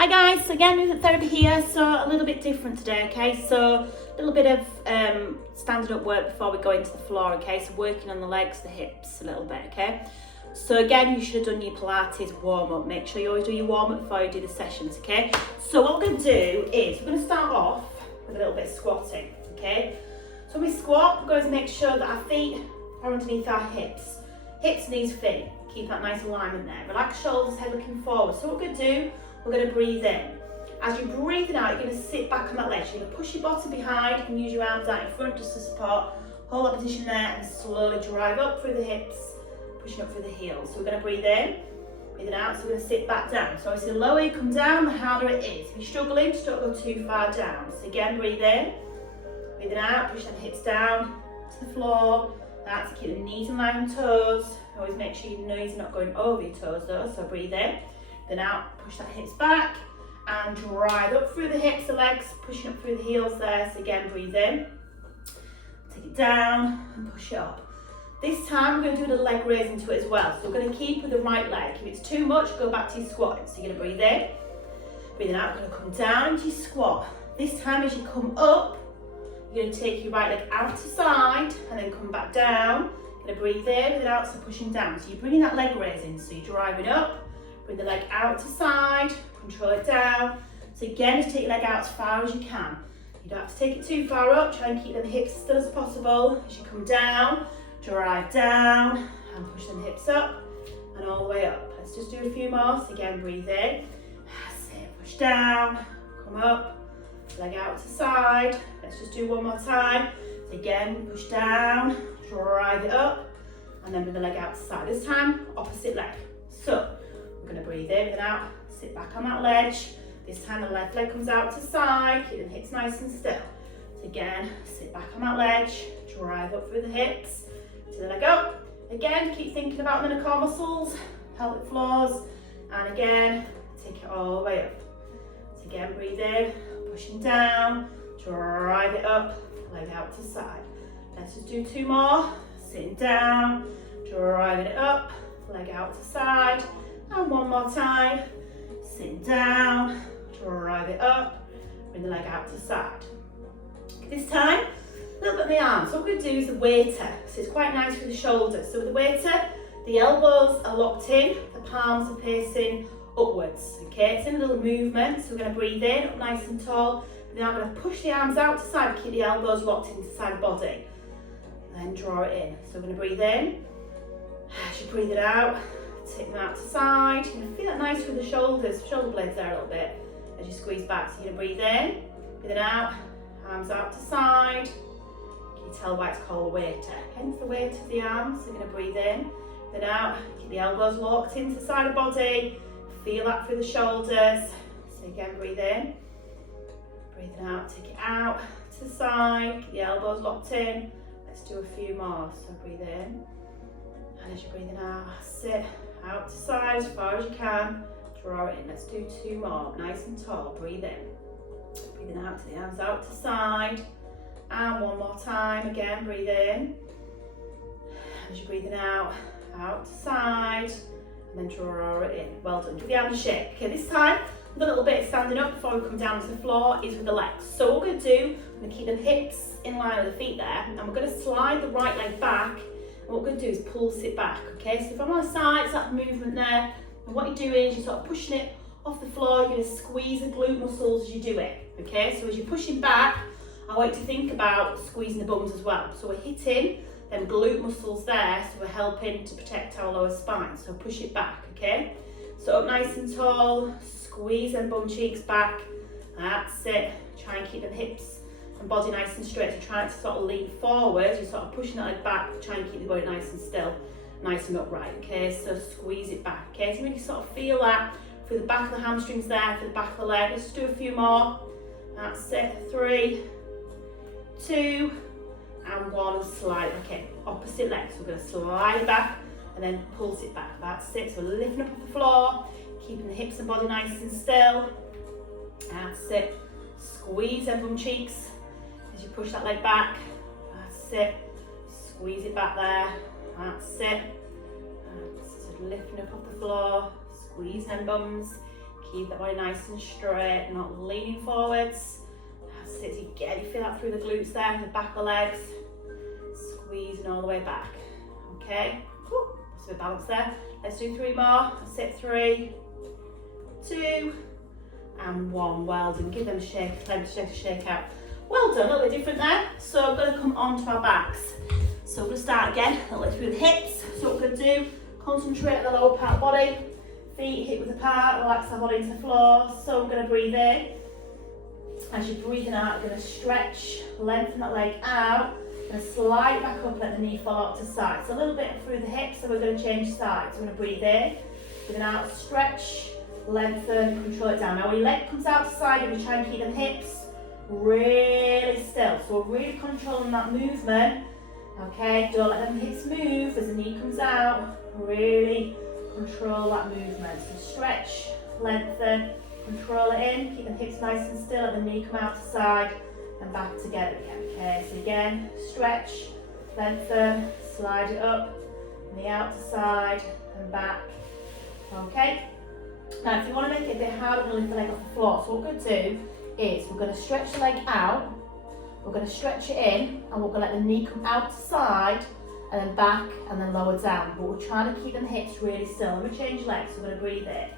Hi guys, so again movement therapy here, so a little bit different today, okay? So a little bit of standing up work before we go into the floor, okay? So working on the legs, the hips a little bit, okay? So again, you should have done your Pilates warm up. Make sure you always do your warm up before you do the sessions, okay? So what we're going to do is we're going to start off with a little bit of squatting, okay? So when we squat, we're going to make sure that our feet are underneath our hips. Hips, knees, feet. Keep that nice alignment there. Relax shoulders, head looking forward. So what we're going to do, we're going to breathe in. As you're breathing out, you're going to sit back on that ledge. You're going to push your bottom behind. You can use your arms out in front just to support. Hold that position there and slowly drive up through the hips, pushing up through the heels. So we're going to breathe in, breathing out. So we're going to sit back down. So obviously the lower you come down, the harder it is. If you're struggling, just don't go too far down. So again, breathe in, breathing out, push them hips down to the floor. That's keep the knees in line with toes. Always make sure your knees are not going over your toes though. So breathe in, then out, push that hips back and drive up through the hips, the legs, pushing up through the heels there. So again, breathe in, take it down and push it up. This time we're going to do a little leg raise into it as well. So we're going to keep with the right leg. If it's too much, go back to your squatting. So you're going to breathe in, breathing out, you're going to come down into your squat. This time as you come up, you're going to take your right leg out to side and then come back down. You're going to breathe in, breathe out, so pushing down. So you're bringing that leg raise in, so you're driving up, bring the leg out to side, control it down. So again, just take your leg out as far as you can. You don't have to take it too far up, try and keep them hips as still as possible. As you come down, drive down and push them hips up and all the way up. Let's just do a few more. So again, breathe in, that's it, push down, come up, leg out to side. Let's just do one more time. So again, push down, drive it up, and then bring the leg out to side. This time, opposite leg. So we're going to breathe in and out, sit back on that ledge. This time the left leg comes out to side, keep the hips nice and still. So again, sit back on that ledge, drive up through the hips, to the leg up. Again, keep thinking about the core muscles, pelvic floors, and again, take it all the way up. So again, breathe in, pushing down, drive it up, leg out to side. Let's just do two more. Sitting down, driving it up, leg out to side. And one more time. Sitting down, drive it up, bring the leg out to side. This time, a little bit of the arms. So what we're going to do is the waiter. So it's quite nice for the shoulders. So with the waiter, the elbows are locked in, the palms are facing upwards. Okay, it's in a little movement. So we're going to breathe in, up nice and tall. Then I'm going to push the arms out to side, keep the elbows locked into the side of the body. Then draw it in. So we're going to breathe in. As you breathe it out, take them out to side. You're going to feel that nice through the shoulders, shoulder blades there a little bit as you squeeze back. So you're going to breathe in, breathe it out, arms out to side. Can you tell why it's called a waiter? Hence the weight of the arms. So you're going to breathe in, breathe it out, keep the elbows locked into the side of the body. Feel that through the shoulders. So again, breathe in. Breathing out, take it out to the side, keep the elbows locked in. Let's do a few more. So breathe in, and as you're breathing out, sit out to side as far as you can. Draw it in. Let's do two more. Nice and tall. Breathe in, breathing out to the arms out to side, and one more time. Again, breathe in. As you're breathing out, out to side, and then draw it in. Well done. Give the arms a shake. Okay, this time. The little bit of standing up before we come down to the floor is with the legs. So what we're going to do, we're going to keep the hips in line with the feet there, and we're going to slide the right leg back, and what we're going to do is pulse it back, okay? So if I'm on the side, it's that movement there, and what you're doing is you're sort of pushing it off the floor, you're going to squeeze the glute muscles as you do it, okay? So as you're pushing back, I want you to think about squeezing the bums as well. So we're hitting them glute muscles there, so we're helping to protect our lower spine, so push it back, okay? So up nice and tall, squeeze them bum cheeks back, that's it. Try and keep them hips and body nice and straight. So try to sort of lean forward, you're sort of pushing that leg back, try and keep the body nice and still, nice and upright, okay? So squeeze it back, okay? So really sort of feel that through the back of the hamstrings there, through the back of the leg. Let's do a few more. That's it, 3, 2, and 1, slide. Okay, opposite leg. So we're gonna slide back and then pulse it back. That's it. So lifting up off the floor, keeping the hips and body nice and still. That's it. Squeeze them bum cheeks as you push that leg back. That's it. Squeeze it back there. That's it. So lifting up off the floor. Squeeze them bums. Keep that body nice and straight, not leaning forwards. That's it, again, you feel that through the glutes there, the back of the legs. Squeezing all the way back. Okay, so we balance there. Let's do 3 more. Sit 3, 2, and 1. Well done. Give them a shake, shake out. Well done, a little bit different there. So we're going to come onto our backs. So we're going to start again, a little bit through the hips. So what we're going to do, concentrate on the lower part of the body. Feet hip width apart, relax our body into the floor. So we're going to breathe in. As you're breathing out, you're going to stretch, lengthen that leg out. Going to slide back up, let the knee fall up to side. So a little bit through the hips, so we're going to change sides. We're going to breathe in, breathing out, stretch, lengthen, control it down. Now when your leg comes out to side, if you try and keep them hips really still. So we're really controlling that movement. Okay, don't let them hips move as the knee comes out. Really control that movement. So stretch, lengthen, control it in, keep the hips nice and still, let the knee come out to side and back together again. Okay, so again, stretch, lengthen, slide it up, knee out to side and back. Okay, now if you want to make it a bit harder to lift the leg off the floor, so what we're going to do is we're going to stretch the leg out, we're going to stretch it in, and we're going to let the knee come out to side and then back and then lower down. But we're trying to keep them hips really still. When we change legs, we're going to breathe in,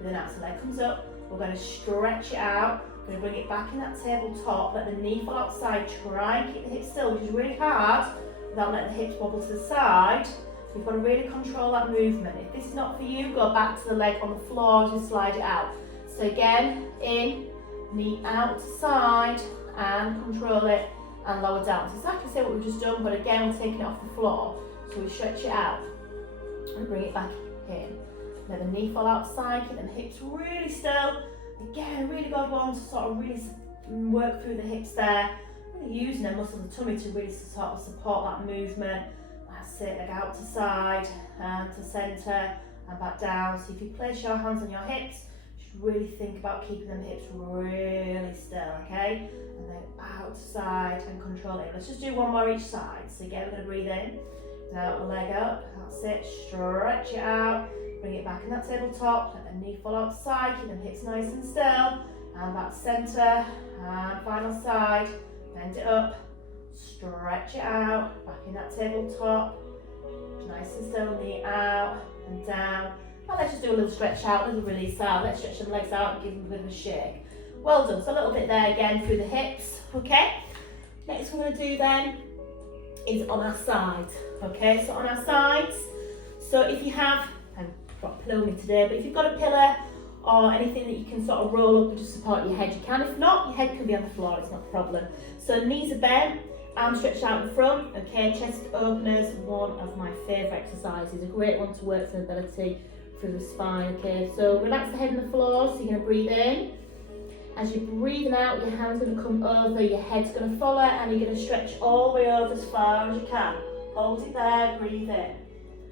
breathe out, so leg comes up, we're going to stretch it out. We're going to bring it back in that tabletop, let the knee fall outside, try and keep the hips still, which is really hard, without letting the hips wobble to the side. You've got to really control that movement. If this is not for you, go back to the leg on the floor as you slide it out. So again, in, knee out to side, and control it, and lower down. So exactly the same what we've just done, but again, we're taking it off the floor. So we stretch it out, and bring it back in. Let the knee fall outside, keep them hips really still. Again, really good one to sort of really work through the hips there. Really using the muscle of the tummy to really sort of support that movement. That's it, leg out to side and to centre and back down. So if you place your hands on your hips, you should really think about keeping them hips really still, okay? And then out to side and control it. Let's just do 1 more each side. So again, we're going to breathe in, out the leg up, that's it, stretch it out. Bring it back in that tabletop, let the knee fall outside, keep them hips nice and still, and back centre, and final side, bend it up, stretch it out, back in that tabletop, nice and still, knee out and down. Now let's just do a little stretch out, a little release out, let's stretch the legs out and give them a bit of a shake. Well done, so a little bit there again through the hips, okay? Next we're going to do then is on our sides, okay? So on our sides, so if you have, got a pillow with me today, but if you've got a pillow or anything that you can sort of roll up and just support your head, you can. If not, your head can be on the floor, it's not a problem. So knees are bent, arms stretched out in front, okay, chest openers, one of my favourite exercises, a great one to work for mobility through the spine, okay. So relax the head on the floor, so you're going to breathe in. As you're breathing out, your hand's going to come over, your head's going to follow, and you're going to stretch all the way over as far as you can. Hold it there, breathe in.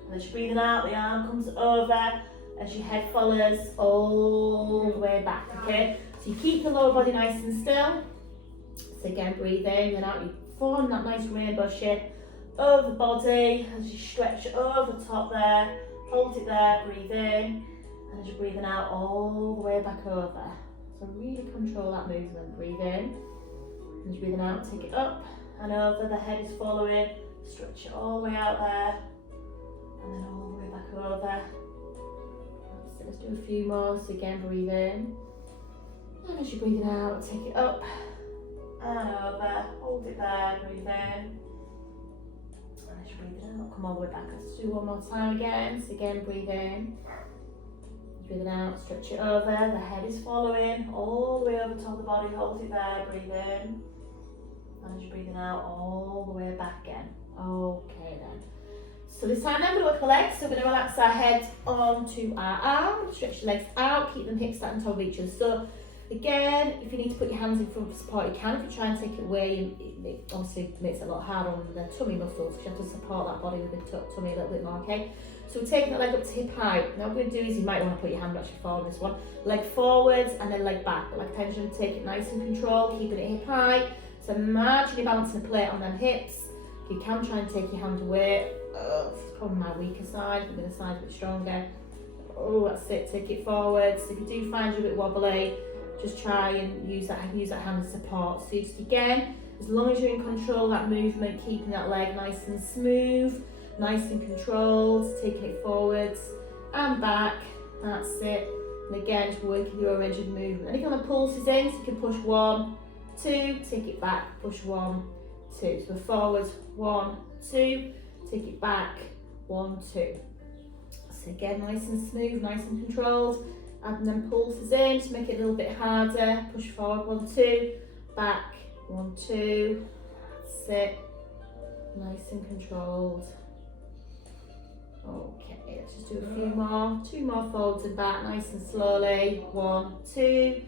And as you're breathing out, the arm comes over as your head follows all the way back, okay? So you keep the lower body nice and still. So again, breathe in, then out, you form that nice rainbow shape over the body as you stretch over the top there. Hold it there, breathe in, and as you're breathing out, all the way back over. So really control that movement. Breathe in, and as you're breathing out, take it up and over, the head is following, stretch it all the way out there. And then all the way back over. So let's do a few more. So again, breathe in. And as you're breathing out, take it up and over. Hold it there, breathe in. And as you're breathing out, come all the way back. Let's do one more time again. So again, breathe in. Breathing out, stretch it over. The head is following all the way over top of the body. Hold it there, breathe in. And as you're breathing out, all the way back again. Okay then. So this time then we're going to work the legs, so we're going to relax our head onto our arms, stretch the legs out, keep them hips on top of each other. So again, if you need to put your hands in front for support, you can. If you try and take it away, it obviously makes it a lot harder on the tummy muscles, because you have to support that body with the tummy a little bit more, okay? So we're taking the leg up to hip height. Now what we're going to do is, you might want to put your hand actually forward on this one, leg forwards and then leg back, but like tension, take it nice and controlled, keeping it hip height. So imagine you're balancing a plate on them hips. You can try and take your hand away. It's probably my weaker side, but the other side's a bit stronger. Oh, that's it, take it forwards. If you do find you're a bit wobbly, just try and use that hand as support. So just again, as long as you're in control of that movement, keeping that leg nice and smooth, nice and controlled, taking it forwards and back, that's it. And again, just working your range of movement. Anything on the pulses in, so you can push 1, 2, take it back, push 1, 2. So forwards, 1, 2, take it back, 1, 2. So again, nice and smooth, nice and controlled. Adding them pulses in, just make it a little bit harder. Push forward, 1, 2, back, 1, 2. That's it. Nice and controlled. Okay, let's just do a few more. 2 more forwards and back, nice and slowly. 1, 2,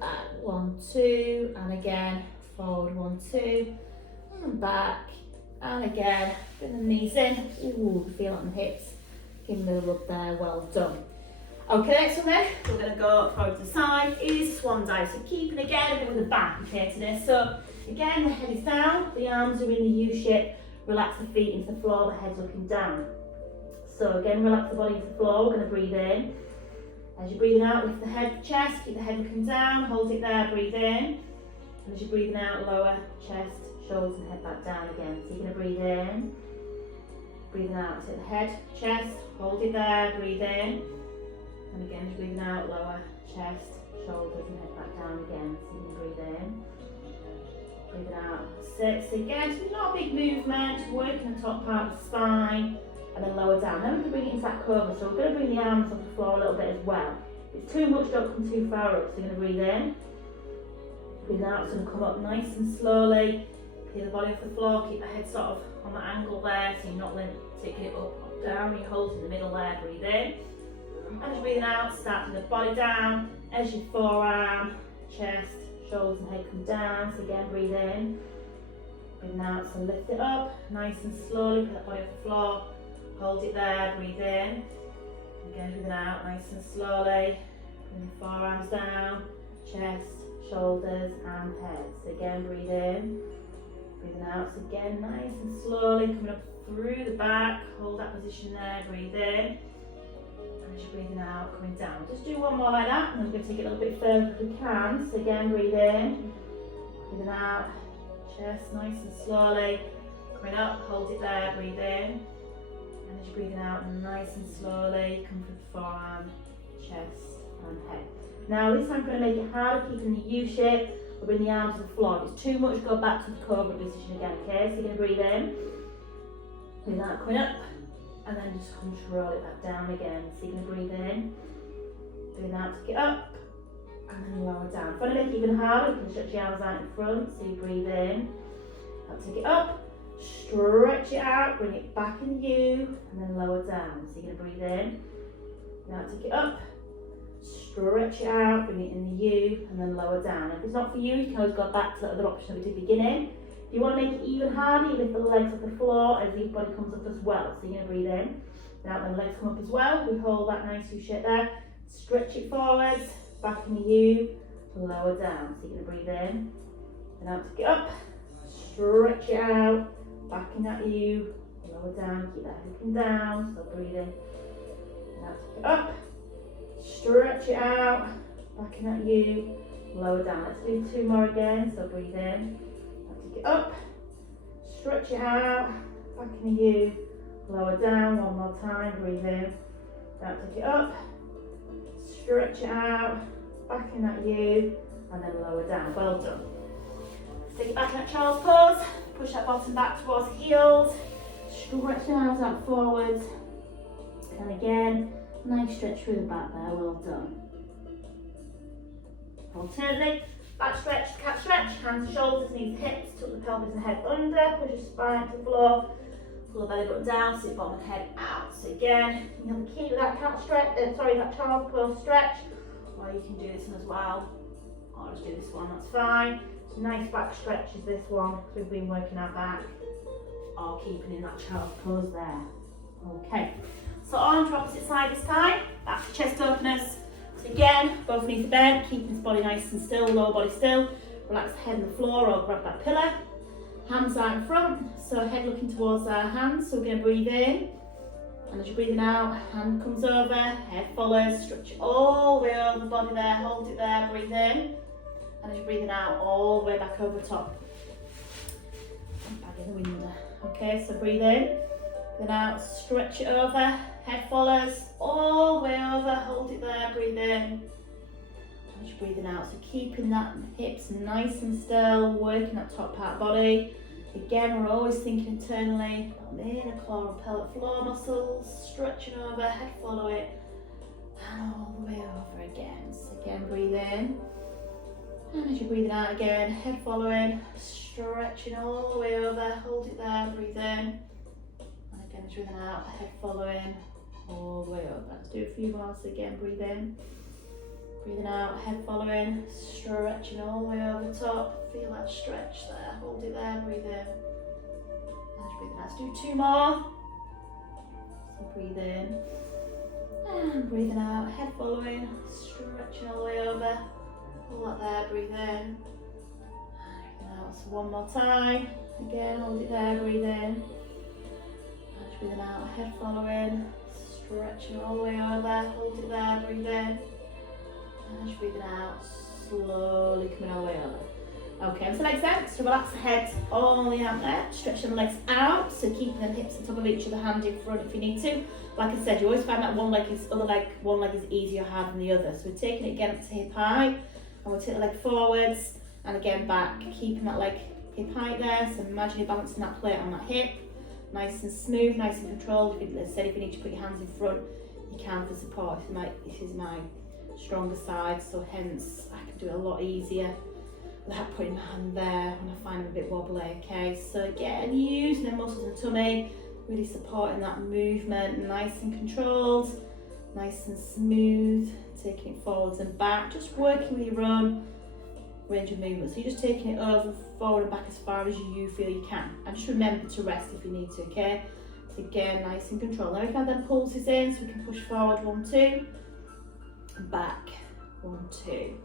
back, 1, 2, and again, forward, 1, 2, and back, and again. Bring the knees in. Ooh, feel it on the hips. Give them a little rub there, well done. Okay, next one then, we're going to go forward to the side, is swan dive. So keeping again a bit with the back, okay, today. So again, the head is down, the arms are in the U shape, relax the feet into the floor, the head's looking down. So again, relax the body into the floor, we're going to breathe in. As you're breathing out, lift the head, chest, keep the head looking down, hold it there, breathe in. And as you're breathing out, lower chest, shoulders and head back down again. So you're going to breathe in, breathing out, so the head, chest, hold it there, breathe in. And again, just breathing out, lower chest, shoulders and head back down again. So you can breathe in, breathing out, sit. So again, it's not a big movement, working the top part of the spine and then lower down. Then we can bring it into that cobra. So we're going to bring the arms off the floor a little bit as well. If it's too much, don't come too far up. So you're going to breathe in, breathe out, it's going to come up nice and slowly. Peel the body off the floor, keep the head sort of on that angle there, so you're not taking it up, down, you hold in the middle there, breathe in. As you're breathing out, starting the body down, as your forearm, chest, shoulders and head come down, so again breathe in, breathing out, so lift it up, nice and slowly, put that body off the floor, hold it there, breathe in, again breathing out, nice and slowly, bring your forearms down, chest, shoulders and head, so again breathe in, breathing out, so again nice and slowly, coming up through the back, hold that position there, breathe in. As you're breathing out, coming down. Just do one more like that, and then we're going to take it a little bit further if we can. So again, breathe in, breathing out, chest nice and slowly, coming up, hold it there, breathe in. And as you're breathing out, nice and slowly, come through the forearm, chest and head. Now this time I'm going to make it harder, keeping the U shape, or bring the arms to the floor. If it's too much, go back to the cobra position again, okay? So you're going to breathe in, breathe out, coming up, and then just control it back down again. So you're going to breathe in, breathe out, take it up, and then lower down. If you want to make it even harder, you can stretch your arms out in front. So you breathe in, now take it up, stretch it out, bring it back in U, and then lower down. So you're going to breathe in, now take it up, stretch it out, bring it in the U, and then lower down. If it's not for you, you can always go back to the other option that we did beginning. If you want to make it even harder, you lift the legs off the floor as the body comes up as well. So you're going to breathe in, now then legs come up as well. We hold that nice U shape there, stretch it forwards, back in the U, lower down. So you're going to breathe in, and now take it up, stretch it out, back in that U, lower down, keep that head looking down, so breathe in, and now take it up, stretch it out, back in that U, lower down. Let's do 2 more again, so breathe in, take it up, stretch it out, back in the U, lower down, 1 more time, breathe in, now take it up, stretch it out, back in that U, and then lower down. Well done. Take it back in that child's pose, push that bottom back towards the heels, stretch the arms out forwards, and again, nice stretch through the back there, well done. Alternately, back stretch, cat stretch, hands to shoulders, knees to hips, tuck the pelvis and head under, push your spine to the floor, pull the belly button down, sit bottom and head out. So again, you have to keep that cat stretch, that child's pose stretch, or you can do this one as well, or just do this one, that's fine. So nice back stretch is this one, so we've been working our back, or keeping in that child's pose there. Okay, so on to opposite side this time, back to chest openers. So again, both knees are bent, keeping this body nice and still, lower body still. Relax the head on the floor or grab that pillar. Hands out in front, so head looking towards our hands. So we're going to breathe in, And as you're breathing out, hand comes over, head follows, stretch it all the way over the body there, hold it there, breathe in. And as you're breathing out, all the way back over top. And back in the window. Okay, so breathe in, then out, stretch it over, head follows, all the way over, hold it there, breathe in. And as you're breathing out, so keeping that hips nice and still, working that top part of the body. Again, we're always thinking internally about the inner core and pelvic floor muscles, stretching over, head follow it, and all the way over again. So again, breathe in, and as you're breathing out again, head following, stretching all the way over, hold it there, breathe in, and again, as you're breathing out, head following, all the way over. Let's do a few more, so again, breathe in, breathing out, head following, stretching all the way over top. Feel that stretch there, hold it there, breathe in. Let's breathe in. Let's do two more. So breathe in and breathing out, head following, stretching all the way over. Hold that there, breathe in. And breathing out. So one more time. Again, hold it there, breathe in. Let's breathing out, head following, stretching all the way over. Hold it there, breathe in. And as breathing out, slowly coming all the way over. Okay, so legs out, so relax the head all the way out there, stretching the legs out, so keeping the hips on top of each other, hand in front if you need to. Like I said, you always find that one leg is easier or harder than the other. So we're taking it again up to hip height, and we'll take the leg forwards, and again back, keeping that leg hip height there, so imagine you're balancing that plate on that hip, nice and smooth, nice and controlled. As I said, if you need to put your hands in front, you can for support. This is my stronger side, so hence I can do it a lot easier without putting my hand there when I find them a bit wobbly. Okay, so again, using the muscles in the tummy, really supporting that movement, nice and controlled, nice and smooth, taking it forwards and back, just working with your own range of movement. So you're just taking it over, forward and back as far as you feel you can. And just remember to rest if you need to, okay? So again, nice and controlled. Now we can have them pulses in, so we can push forward, 1, 2, and back, 1, 2.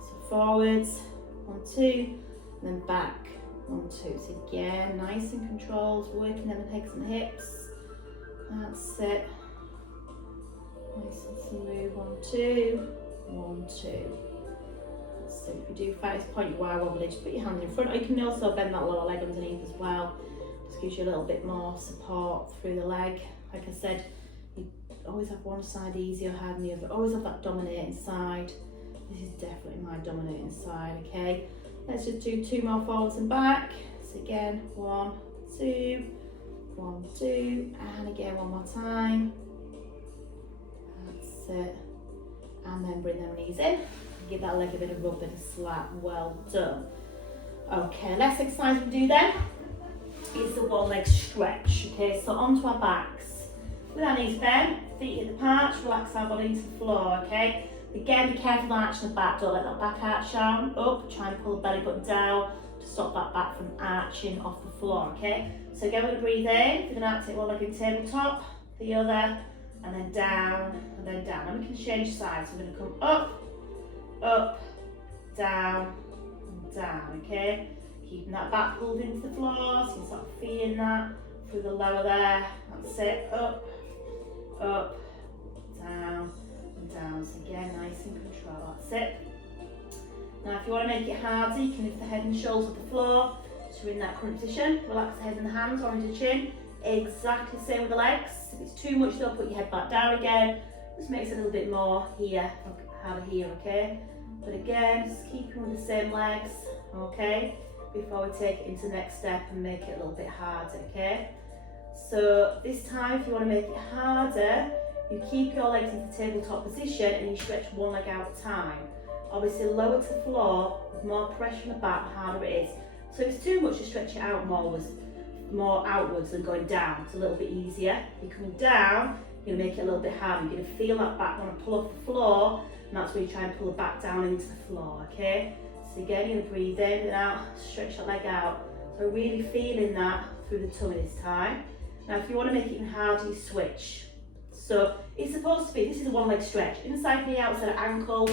So forwards, 1, 2, and then back, 1, 2. So again, nice and controlled, working them legs and hips. That's it. Nice and smooth, 1, 2, 1, 2. So if you do find this point you are wobbly, just put your hand in front, or you can also bend that lower leg underneath as well. Just gives you a little bit more support through the leg. Like I said, you always have one side easier, harder than the other. Always have that dominating side. This is definitely my dominating side, okay? Let's just do 2 more forwards and back. So again, 1, 2, 1, 2, and again, one more time. That's it. And then bring them knees in. Give that leg a bit of rub, bit of slap. Well done. Okay, next exercise we do then is the one leg stretch. Okay, so onto our backs. With our knees bent, feet hit the parch, relax our body into the floor, okay? Again, be careful of arching the back, don't let that back arch down, up, try and pull the belly button down to stop that back from arching off the floor, okay? So again, we're going to breathe in, we're going to take one leg in tabletop, the other, and then down, and then down. And we can change sides, so we're going to come up, down, and down, okay? Keeping that back pulled into the floor, so you start feeling that through the lower there. That's it, up, down, and down. So again, nice and control, that's it. Now if you want to make it harder, you can lift the head and shoulders off the floor. So we're in that current position, relax the head and the hands, orange the chin. Exactly the same with the legs. If it's too much though, put your head back down again. Just makes it a little bit more here, harder here, okay? But again, just keeping with the same legs, okay? Before we take it into the next step and make it a little bit harder, okay? So this time, if you want to make it harder, you keep your legs in the tabletop position and you stretch one leg out at a time. Obviously, lower to the floor, with more pressure on the back, the harder it is. So if it's too much, you stretch it out more outwards than going down. It's a little bit easier. If you're coming down, you're going to make it a little bit harder. You're going to feel that back want to pull off the floor, and that's where you try and pull it back down into the floor, okay? So again, you're going to breathe in and out, stretch that leg out. So really feeling that through the tummy this time. Now if you want to make it even harder, you switch. So it's supposed to be, this is a one leg stretch. Inside knee, outside ankle.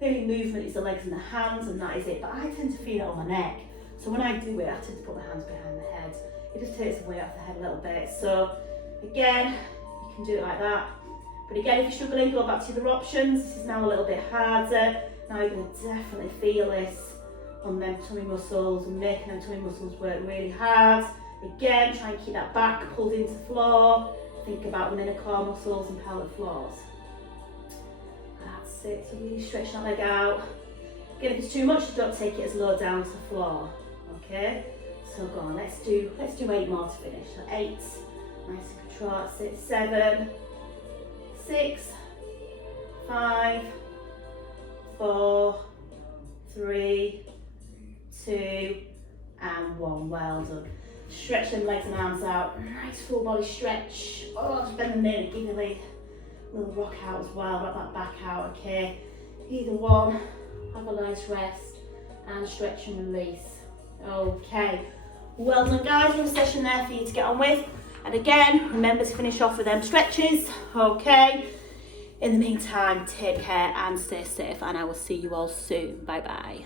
The only movement is the legs and the hands, and that is it. But I tend to feel it on my neck. So when I do it, I tend to put my hands behind the head. It just takes the weight off the head a little bit. So again, you can do it like that. But again, if you're struggling, go back to the other options. This is now a little bit harder. Now you're going to definitely feel this on them tummy muscles and making them tummy muscles work really hard. Again, try and keep that back pulled into the floor. Think about the inner core muscles and pelvic floors. That's it, so really stretch that leg out. Again, if it's too much, don't take it as low down to the floor, okay? So go on, let's do 8 more to finish. So 8, nice and control, that's it, 7, 6, 5, 4, 3, 2, and 1, well done. Stretch them legs and arms out, nice full body stretch. Oh, just bend the knee, give your leg a little rock out as well, rock that back out, okay? Either one, have a nice rest and stretch and release. Okay, well done guys, another session there for you to get on with. And again, remember to finish off with them stretches, okay? In the meantime, take care and stay safe, and I will see you all soon. Bye bye.